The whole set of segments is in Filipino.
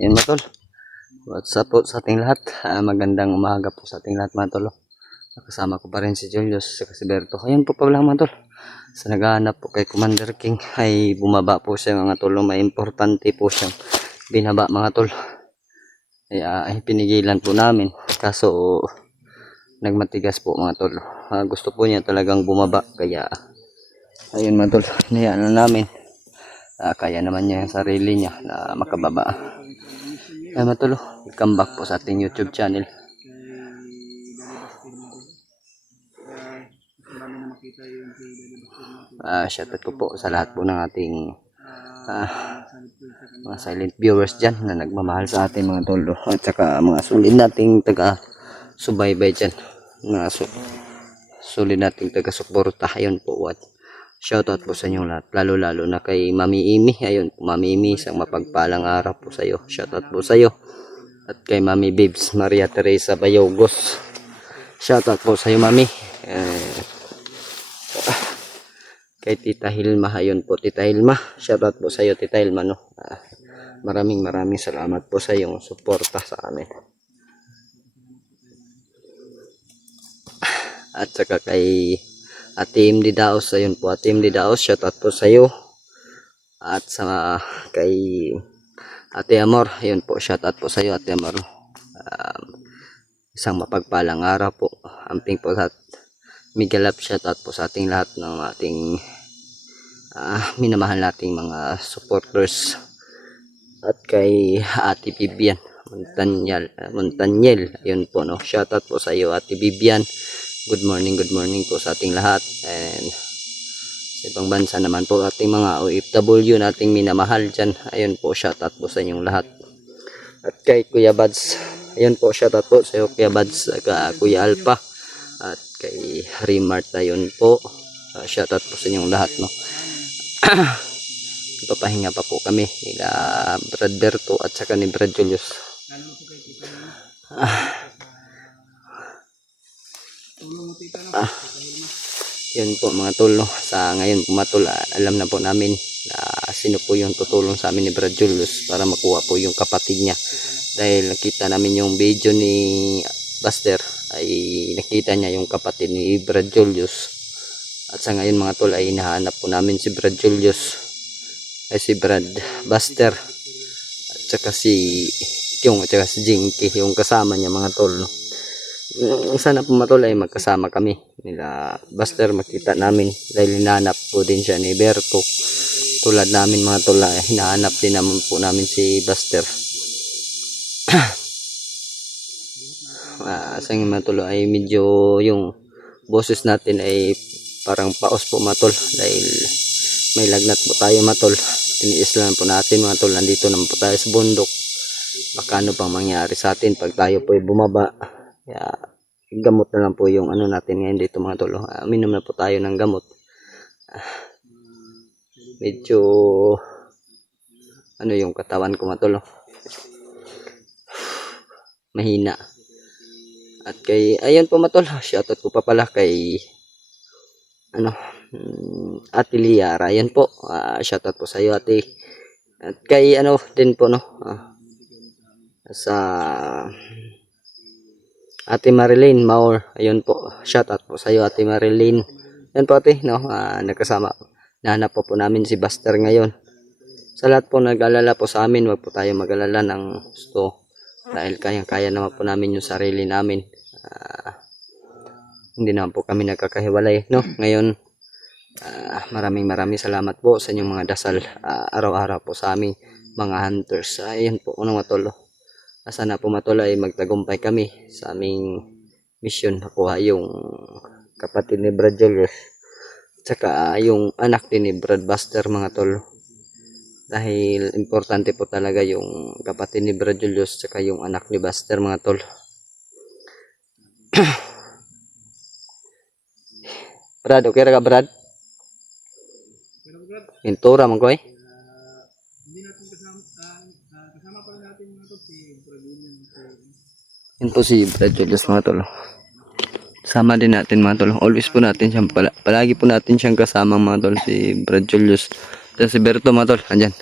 Yan mga tol. What's up po sa ating lahat? Magandang umaga po sa ating lahat mga tol. Kasama ko pa rin si Julius at si Berto. Ayun po pala mga tol. Sa naghahanap po kay Commander King ay bumaba po siya mga tol. May importante po siyang binaba mga tol. Ay pinigilan po namin. Kaso nagmatigas po mga tol. Gusto po niya talagang bumaba. Kaya ayun mga tol. Hinayaan na namin. Kaya naman niya yung sarili niya na makababa. Ay matulo, welcome back po sa ating YouTube channel. Shoutout ko po sa lahat po ng ating mga silent viewers dyan na nagmamahal sa ating mga tolo. At saka mga sulit nating taga-subaybay dyan. Mga sulit nating taga-suporta. Ayun po, what? Shoutout po sa inyo lahat. Lalo-lalo na kay Mami Imi. Ayun, Mami Imi, isang mapagpalang araw po sa iyo. Shoutout po sa iyo. At kay Mami Bibs, Maria Teresa Bayogos. Shoutout po sa iyo, Mami. Kay Tita Hilma, ayun po, Tita Hilma. Shoutout po sa iyo, Tita Hilma, no. Maraming salamat po sa iyong suporta sa amin. At saka kay Ate Imdi Daos, ayun po, Ate Imdi Daos, shoutout po sa iyo. At sa kay Ate Amor, ayun po, shoutout po sa iyo, Ate Amor. Isang mapagpalang araw po. Amping po sa Migalap, shoutout po sa ating lahat ng ating minamahal nating mga supporters. At kay Ate Vivian Montanyel, ayun po, no, shoutout po sa iyo, Ate Vivian. Good morning po sa ating lahat. And sa ibang bansa naman po, ating mga OFW nating minamahal dyan, ayun po, shoutout po sa inyong lahat. At kay Kuya Bads, ayun po, shoutout po sa iyo, Kuya Bads, Kuya Alpha. At kay Remart, ayun po, shoutout po sa inyong lahat, no. Ipapahinga pa po kami nila Brad Berto at saka ni Brad Julius. Yan po mga tol, no. Sa ngayon po mga tol, alam na po namin na sino po yung tutulong sa amin ni Brad Julius para makuha po yung kapatid niya. Dahil nakita namin yung video ni Buster, ay nakita niya yung kapatid ni Brad Julius. At sa ngayon mga tol ay hinahanap po namin si Brad Julius, ay si Brad Buster at saka si Kyung at saka si Jinky, yung kasama niya mga tol, no. Sana po matol ay magkasama kami nila Buster, makita namin dahil hinahanap po din siya ni Berto tulad namin mga tol. Hinahanap din naman po namin si Buster. Sa mga tol ay medyo yung boses natin ay parang paos po mga tol dahil may lagnat po tayo mga tol. Tiniis lang po natin mga tol, nandito naman po tayo sa bundok. Baka ano pang mangyari sa atin pag tayo po ay bumaba. Kaya gamot na lang po yung ano natin ngayon dito mga tol. Minom na po tayo ng gamot. Medyo ano yung katawan ko mga tol, mahina. At kay ayan po mga tol, shoutout ko pa pala kay ano, Ate Liara, ayan po, shoutout po sa iyo ate. At kay ano din po, no, sa Ate Marilyn Maur, ayun po, shoutout po sa iyo Ate Marilyn. Yan po ate, no, nagkasama, nahanap po namin si Buster ngayon. Sa lahat po nag-alala po sa amin, wag po tayo mag-alala ng gusto dahil kaya naman po namin yung sarili namin. Hindi naman po kami nagkakahiwalay, no. Ngayon maraming salamat po sa inyong mga dasal araw-araw po sa aming mga hunters. Ayan po unang matolo. Sana po matolo ay magtagumpay kami sa aming mission, nakuha yung kapatid ni Brad Julius tsaka yung anak din ni Brad Buster mga tol. Dahil importante po talaga yung kapatid ni Brad Julius tsaka yung anak ni Buster mga tol. Brad, okay ra ka Brad? Intura man ko eh. Yan po si Brad Julius mga tol. Sama din natin mga tol. Always po natin siyang palagi po natin siyang kasama mga tol, si Brad Julius. Tapos si Berto mga tol, andyan.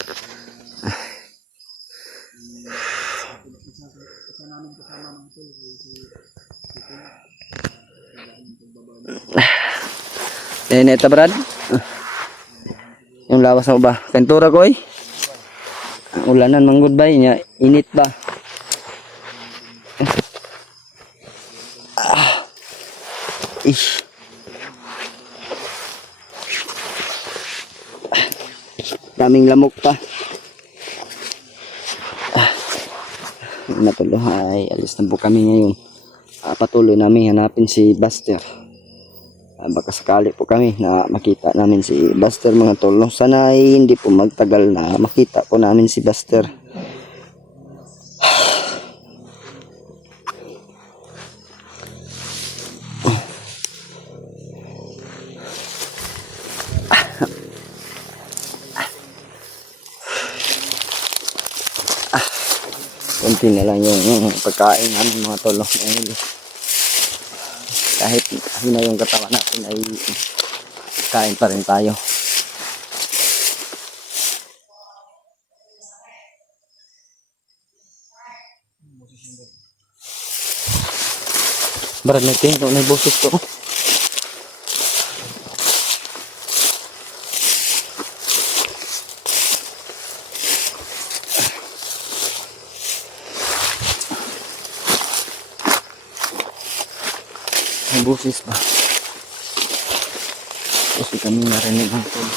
Neta Brad. Yung lawas mo ba? Kentura ko eh. Ulanan mang goodbye niya. Init ba? Ish. Daming lamok pa. Natuloy ay alis na po kami ngayon. Patuloy namin hanapin si Buster. Baka sakali po kami na makita namin si Buster mga tol. Sana ay hindi po magtagal na makita po namin si Buster. Kunti na lang yung pagkain namin mga tol. Kahit hina yung katawan natin ay kain pa rin tayo. Brad natin, may boses to. May boses pa. Kasi kami narinig ang tol.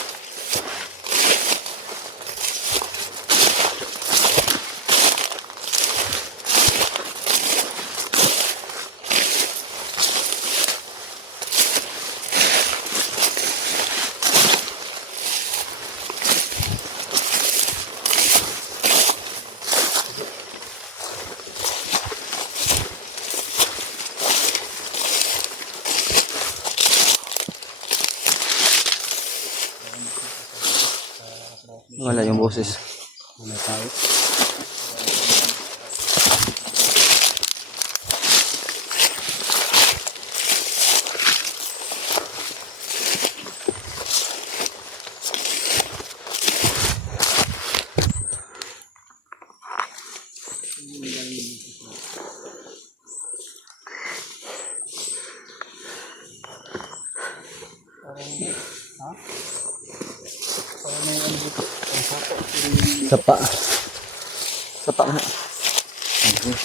Wala yung boses. Wala tayo. Sapa. Sapa nga. Okay.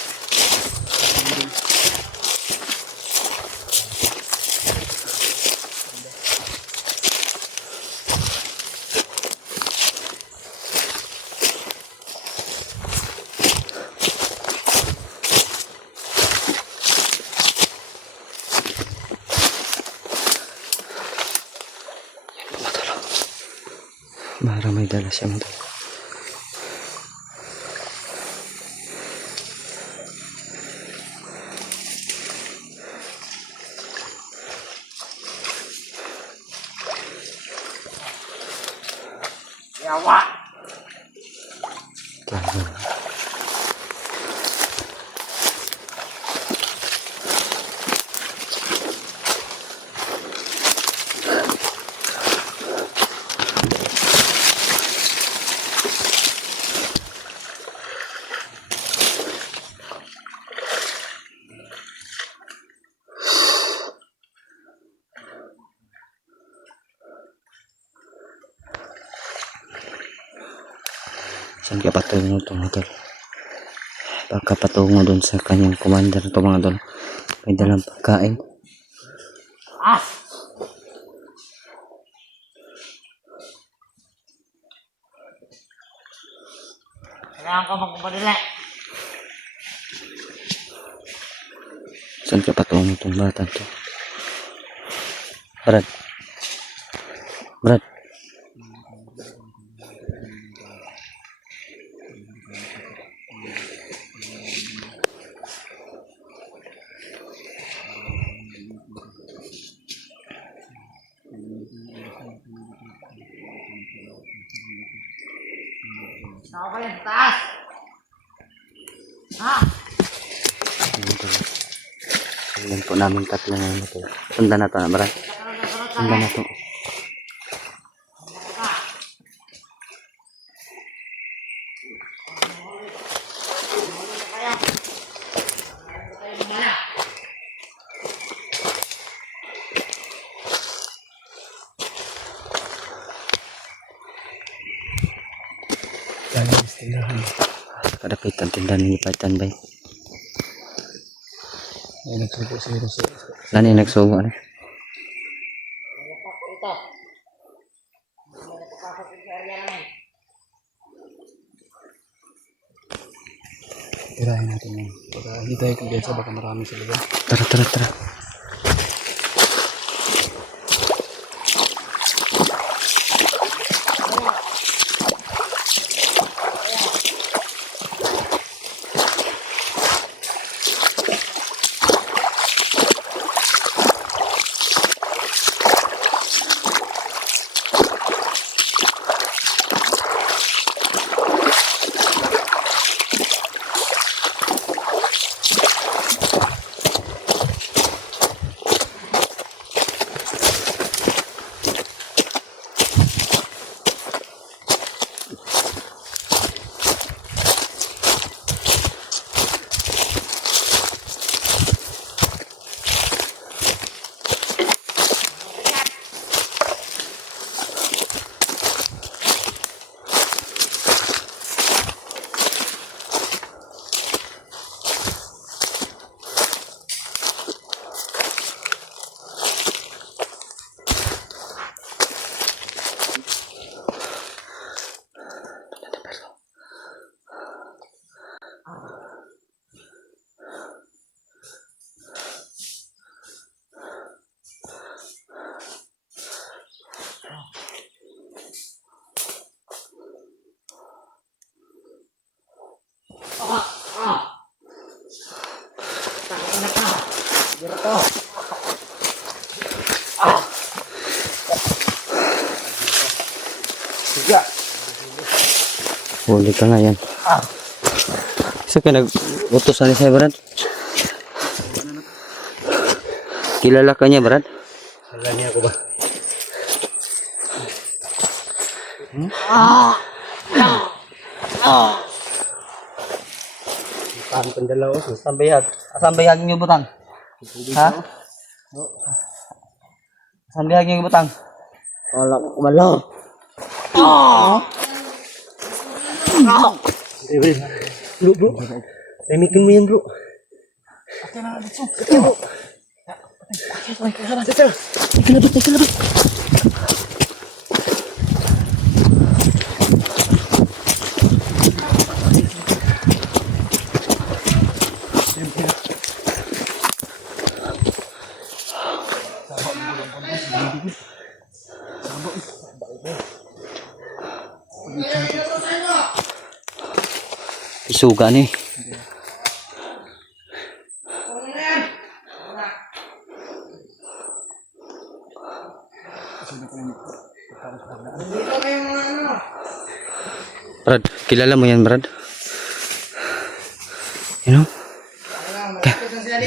Mahara may dala siya mga tol. Yawa. Saan ka patungo ito mga tol? Pagka patungo dun sa kanyang commander ito mga tol. May dalang pagkain. Kailangan ko magpapadala. Saan ka patungo itong bata ito? Brad. Brad. Saka pa yan, taas. Ha? Ayan po namin tatlo ngayon ito. Sundan na ito na Brad. Sundan na ito. Kadapit ang tindahan ni Paitan bay. Ay, nagsubo siguro siya. Lani nagsugo ano? Ito. Hindi na papasok sa area namin. Tirahin natin yun. Baka hindi tayo kumpiyansa, baka marami sila ba? Tara, tara, tara. Huli ka nga yan. Isa ka nag-utos na siya, Brad? Kilala ka niya, Brad? Alam niya ako ba? Ang pandalaw ko. Asan bayag? Asan bayag niyo butang? Ha? Asan bayag niyo butang? Wala ko kumalaw. Bro. Tamikin mo yan, bro. Isuga ni. Brad, kilala mo yan, Brad? You know?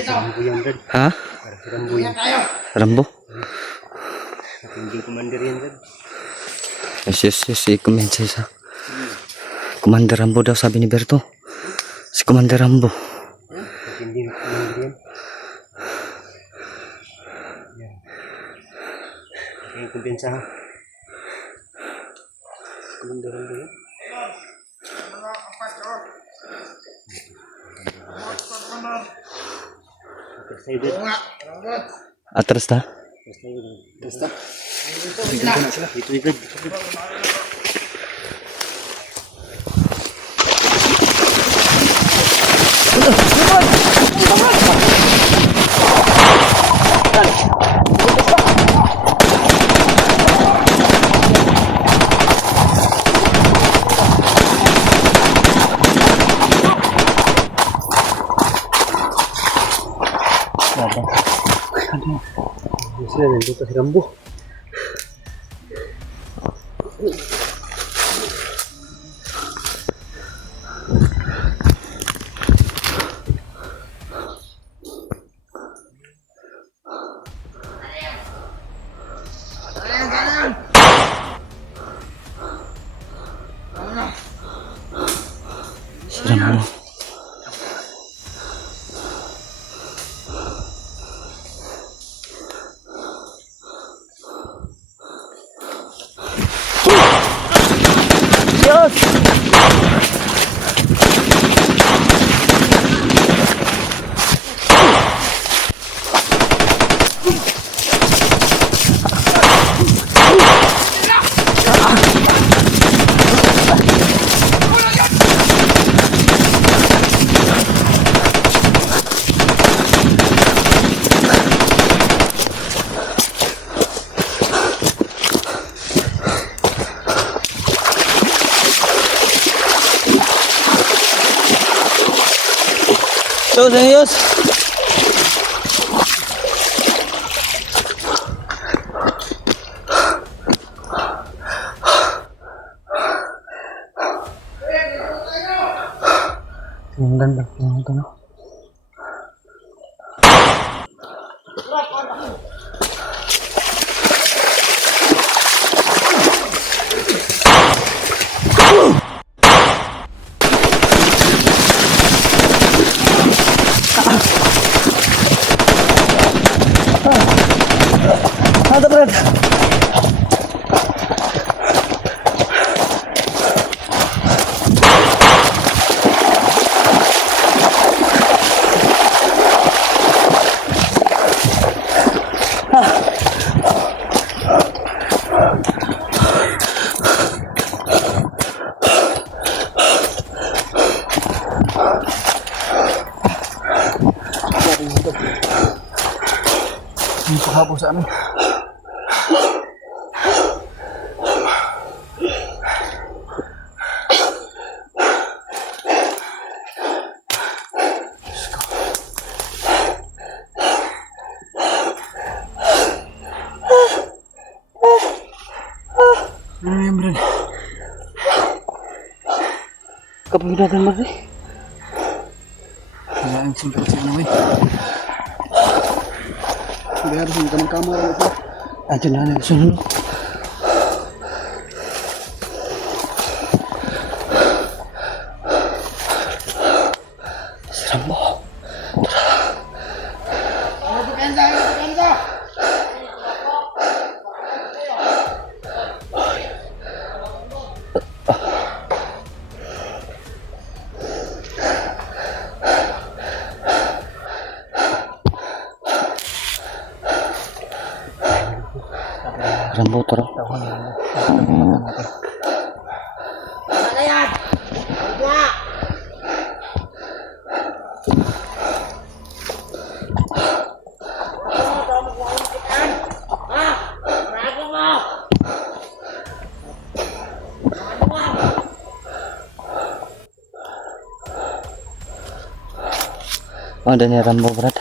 Rambo yan, Brad. Ha? Rambo yan. Rambo? Hindi commander yan, Brad. Yes, i-comment sa isa. Commander Rambo daw, sabi ni Berto. Si Commander Rambo. Hindi commander yan. Yan. Kaya kumpiyansa ha. Commander Rambo yan. Excited. Atras ta? Basta. Ito Brad. Sila nandito si Rambo. Si Rambo. Yos, ayos. Ang ganda ng ito, no? Ada Brad. Ang pahabo sa amin. Ano yan, Brad? Kapagdagan mo rin. Wala ang singkat sa ano, eh. Hindi harus yung kamang kamera ito. Ayan na nagsunod. Si Rambo. Rambo, tara. Ano yan? Wala. Oh, ada ni Rambo, Brad.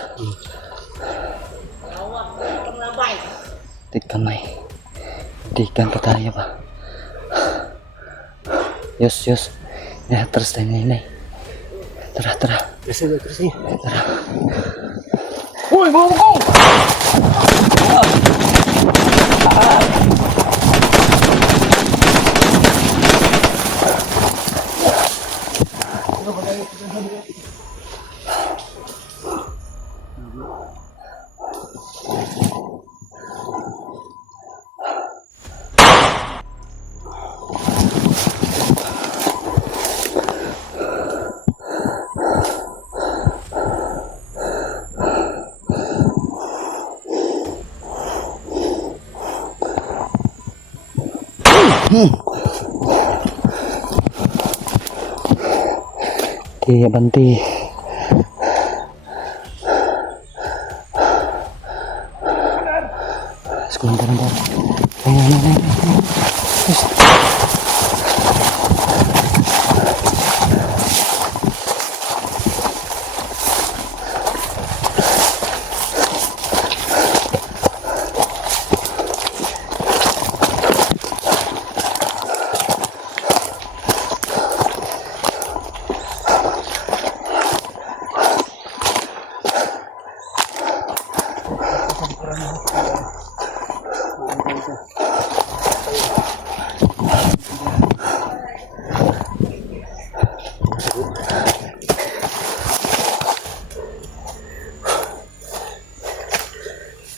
Tik kamay. Tikan pa tayo ba? Yos, yos. Ya, terus tayo nilay. Tara, tara. Terus aja. Tara. Uy, bawa ko! Iya, banti. Sebentar, sebentar.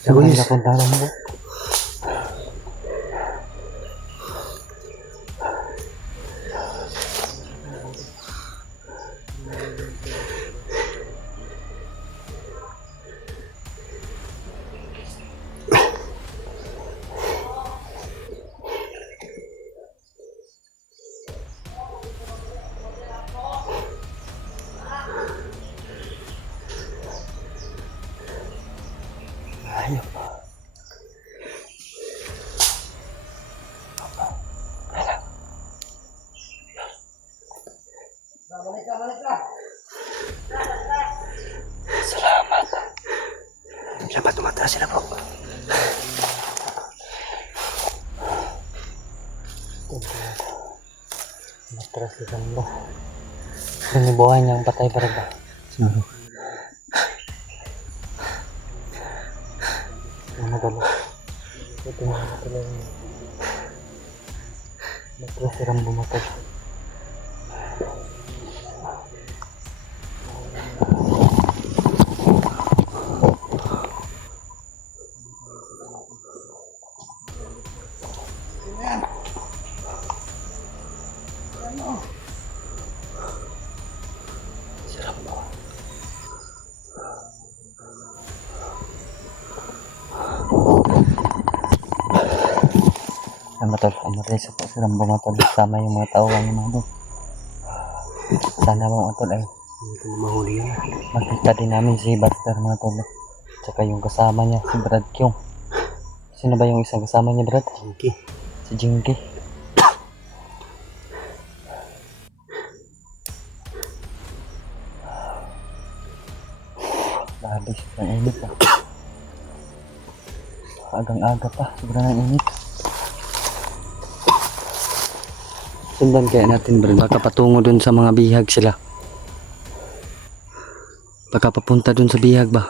Ayo. Sa puntahan mo. Ayo. Balik ka. Dapat tumatras sila po. Tumatras sila po. Binibuhay niya ang patay para ba? Siguro. Madalo. Ito mga matalo. Matras silang bumatag. Sarap po. Amaris po silang bumatol sama yung mga tauhan yung mga doon. Sana mga tol ay mahuli yan. Makita din namin si Buster mga tol. Tsaka yung kasama niya si Brad Kyung. Sino ba yung isang kasama niya, Brad? Jinky. Si Jinky. Grabe, ang init pa. Agang-aga pa, sobrang init. Sundan kaya natin, Brad. Baka patungo dun sa mga bihag sila. Baka papunta dun sa bihag ba?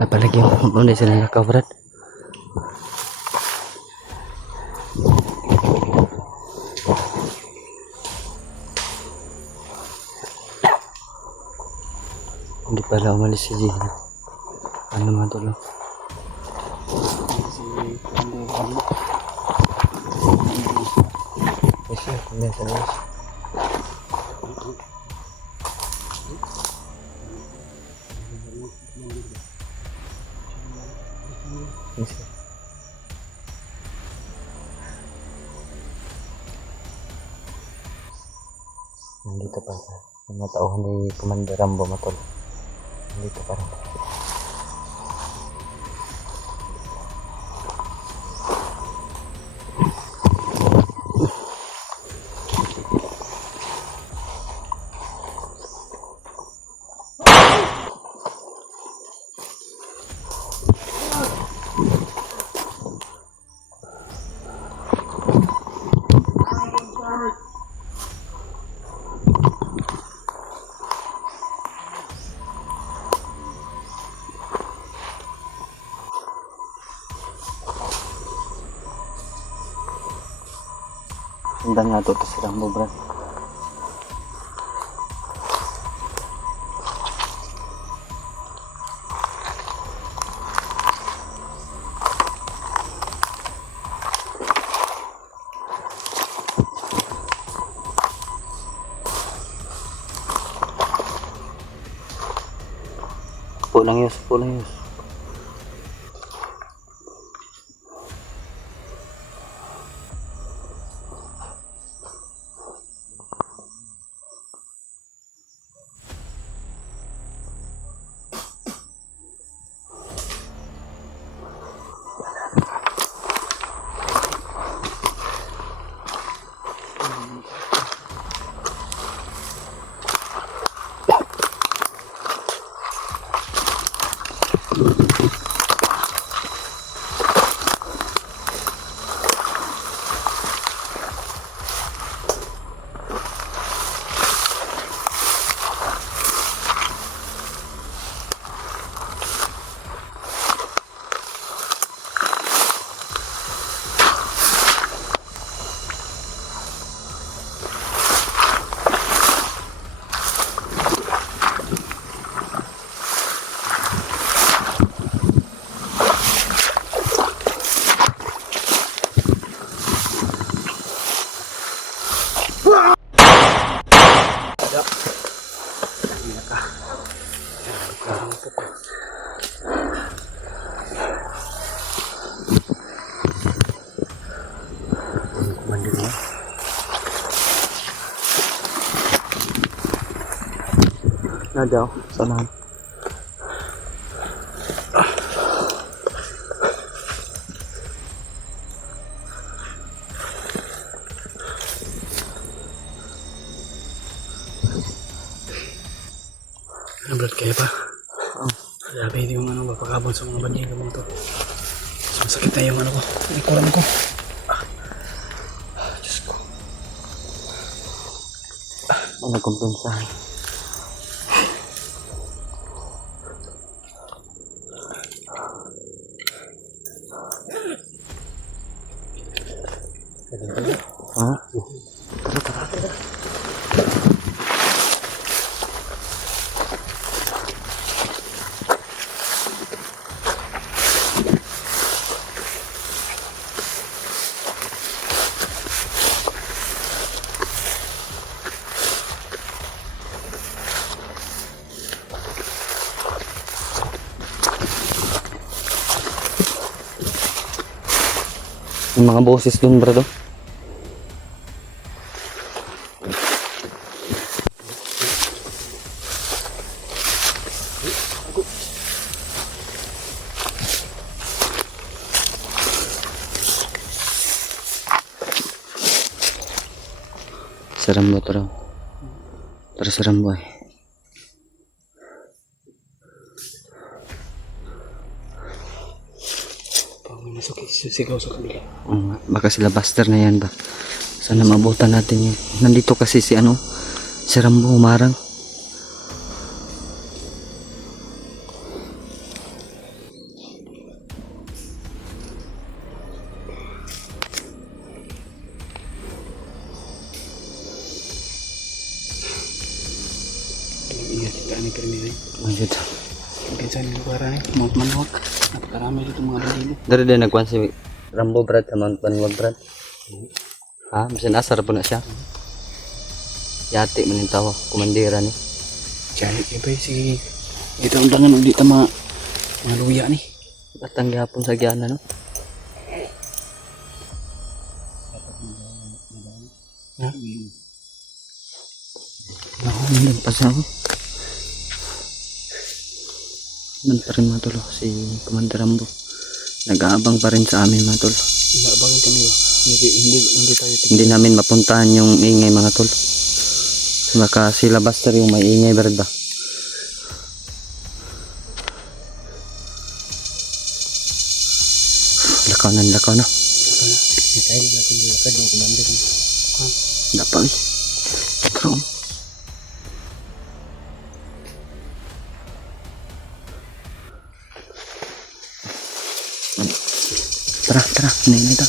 Napalagi yung muna sila nakaw, Brad. Hindi pala umalis si Gina. Ano mga tulo? Kasi hindi sa labas. Nandito pa yung mga tauhan ni Commander Rambo matol. Nandito pa rin. Sundan nga ito silang mo, Brad. Pulang yus, pulang yus. Na daw, sanahan. Ano Brad, kaya pa? Oh. Grabe yung ano, mapakabot sa mga bandido mo to. Masakit na yung ano ko, likuran ko. Diyos ko. Ano kumpensahan? Ha? Yung mga boses dun, brado. Seram to raw. Tara seram boy. Pag may masakit, sisigaw sa kabila. Baka sila Buster na yan ba? Sana mabutan natin yun. Nandito kasi si ano, si Rambo humarang. Ingat kita ni Permiri. Ayun. Pinsan yung lugar ni Mount Manwag. Napakarami dito mga bandido. Dari din nagkuhan si Rambo Brad sa Mount Panwag Brad. Ha? Bisan asar po na siya. Yati man yung tawa, kumandira ni. Jahit niya ba si... Dito undangan ulit ang mga luya ni. Batang gihapon sa Giana no? Ha? Nahundan pa siya ako. Man pa rin matulog si Commander Rambo. Nag-aabang pa rin sa amin matol. Inaabangan kami ba? Hindi tayo tigil. Hindi namin mapuntahan yung ingay mga tol. Baka sila Buster yung may ingay Brad ba? Lakaw na. Tayo na natin yung lakad ng commander. Dapat eh. Pero tara, hinay na ito.